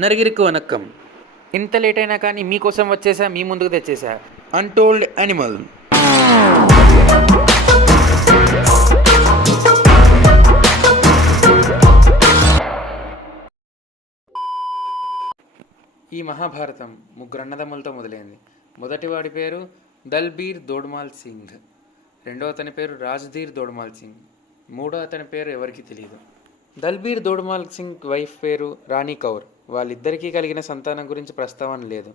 నరిగిరికి వనక్కం. ఇంత లేట్ అయినా కానీ మీకోసం వచ్చేసా, మీ ముందుకు తెచ్చేసా అన్టోల్డ్ యానిమల్. ఈ మహాభారతం ముగ్గురు అన్నదమ్ములతో మొదలైంది. మొదటివాడి పేరు దల్బీర్ దోడ్మాల్ సింగ్, రెండో అతని పేరు రాజ్ధీర్ దోడ్మాల్ సింగ్, మూడో అతని పేరు ఎవరికి తెలియదు. దల్బీర్ దోడ్మాల్ సింగ్ వైఫ్ పేరు రాణి కౌర్. వాళ్ళిద్దరికీ కలిగిన సంతానం గురించి ప్రస్తావన లేదు,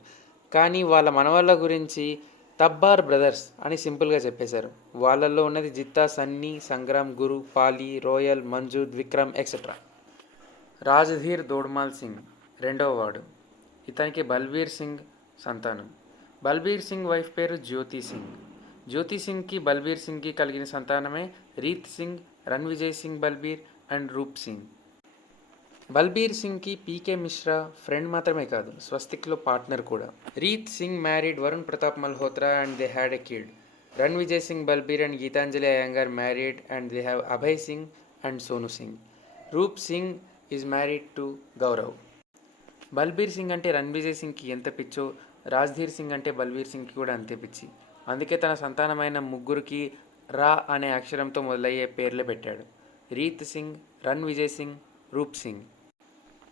కానీ వాళ్ళ మనవాళ్ళ గురించి తబ్బార్ బ్రదర్స్ అని సింపుల్గా చెప్పేశారు. వాళ్ళల్లో ఉన్నది జిత్తా, సన్నీ, సంగ్రామ్, గురు, పాలి, రోయల్, మంజూద్, విక్రమ్ ఎక్సెట్రా. రాజ్ధీర్ దోడ్మాల్ సింగ్ రెండవ వాడు. ఇతనికి బల్బీర్ సింగ్ సంతానం. బల్బీర్ సింగ్ వైఫ్ పేరు జ్యోతి సింగ్. జ్యోతి సింగ్కి బల్బీర్ సింగ్కి కలిగిన సంతానమే రీత్ సింగ్, రణ్విజయ్ సింగ్ బల్బీర్ అండ్ రూప్ సింగ్. బల్బీర్ సింగ్కి పీకే మిశ్రా ఫ్రెండ్ మాత్రమే కాదు, స్వస్తిక్లో పార్ట్నర్ కూడా. Reet Singh married Varun Pratap Malhotra and they had a kid. Ranvijay Singh Balbir and Geetanjali Iyengar married and they have Abhay Singh and Sonu Singh. Roop Singh is married to Gaurav. Balbir Singh అంటే రణ్విజయ్ సింగ్కి ఎంత పిచ్చో, రాజ్ధీర్ సింగ్ అంటే బల్బీర్ సింగ్కి కూడా అంతే పిచ్చి. అందుకే తన సంతానమైన ముగ్గురికి రా అనే అక్షరంతో మొదలయ్యే పేర్లే పెట్టాడు. రీత్ సింగ్, రణ్విజయ్ సింగ్, రూప్ సింగ్.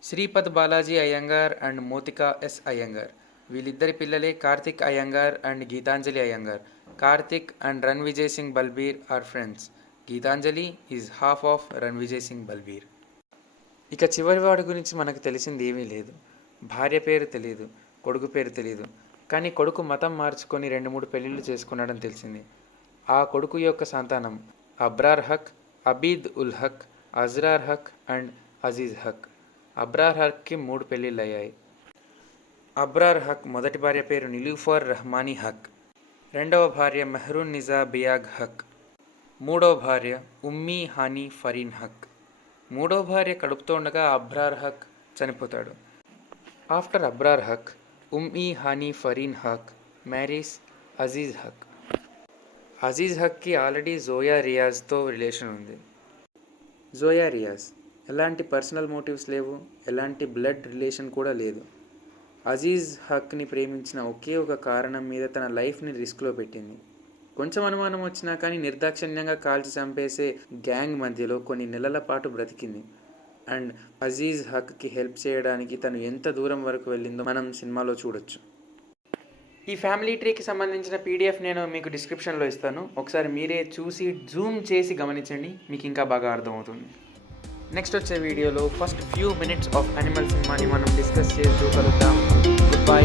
శ్రీపద్ బాలాజీ అయ్యంగార్ అండ్ మోతికా ఎస్ అయ్యంగార్, వీళ్ళిద్దరి పిల్లలే Kartik Iyengar and Geetanjali Iyengar. Kartik and Ranvijay Singh Balbir are friends. Geetanjali is half of Ranvijay Singh Balbir. ఇక చివరి వాడి గురించి మనకు తెలిసింది ఏమీ లేదు. భార్య పేరు తెలియదు, కొడుకు పేరు తెలియదు, కానీ కొడుకు మతం మార్చుకొని 2-3 పెళ్ళిళ్ళు చేసుకున్నాడని తెలిసింది. ఆ కొడుకు యొక్క సంతానం అబ్రార్ హక్, అబీద్ ఉల్ హక్, అజ్రార్ హక్ అండ్ అజీజ్ హక్. అబ్రార్ హక్కి 3 పెళ్ళిళ్ళు అయ్యాయి. అబ్రార్ హక్ మొదటి భార్య పేరు నిలూఫర్ రహమానీ హక్, రెండవ భార్య మెహ్రూన్ నిజా బియాగ్ హక్, మూడవ భార్య ఉమ్మీ హానీ ఫరీన్ హక్. మూడో భార్య కడుపుతో ఉండగా అబ్రార్ హక్ చనిపోతాడు. ఆఫ్టర్ అబ్రార్ హక్, ఉమ్మీ హానీ Farheen Haq marries Aziz Haq. Aziz హక్కి already Zoya రియాజ్తో relation ఉంది. జోయా రియాజ్ ఎలాంటి పర్సనల్ మోటివ్స్ లేవు, ఎలాంటి బ్లడ్ రిలేషన్ కూడా లేదు. అజీజ్ హక్ని ప్రేమించిన ఒకే ఒక కారణం మీద తన లైఫ్ని రిస్క్లో పెట్టింది. కొంచెం అనుమానం వచ్చినా కానీ నిర్దాక్షిణ్యంగా కాల్చి చంపేసే గ్యాంగ్ మధ్యలో కొన్ని నెలల పాటు బ్రతికింది. అండ్ అజీజ్ హక్కి హెల్ప్ చేయడానికి తను ఎంత దూరం వరకు వెళ్ళిందో మనం సినిమాలో చూడొచ్చు. ఈ ఫ్యామిలీ ట్రీకి సంబంధించిన పీడిఎఫ్ నేను మీకు డిస్క్రిప్షన్లో ఇస్తాను. ఒకసారి మీరే చూసి జూమ్ చేసి గమనించండి, మీకు ఇంకా బాగా అర్థమవుతుంది. నెక్స్ట్ వచ్చే వీడియోలో first few minutes of animal సినిమాని మనం డిస్కస్ చేస్తూ కలుద్దాం. Good bye.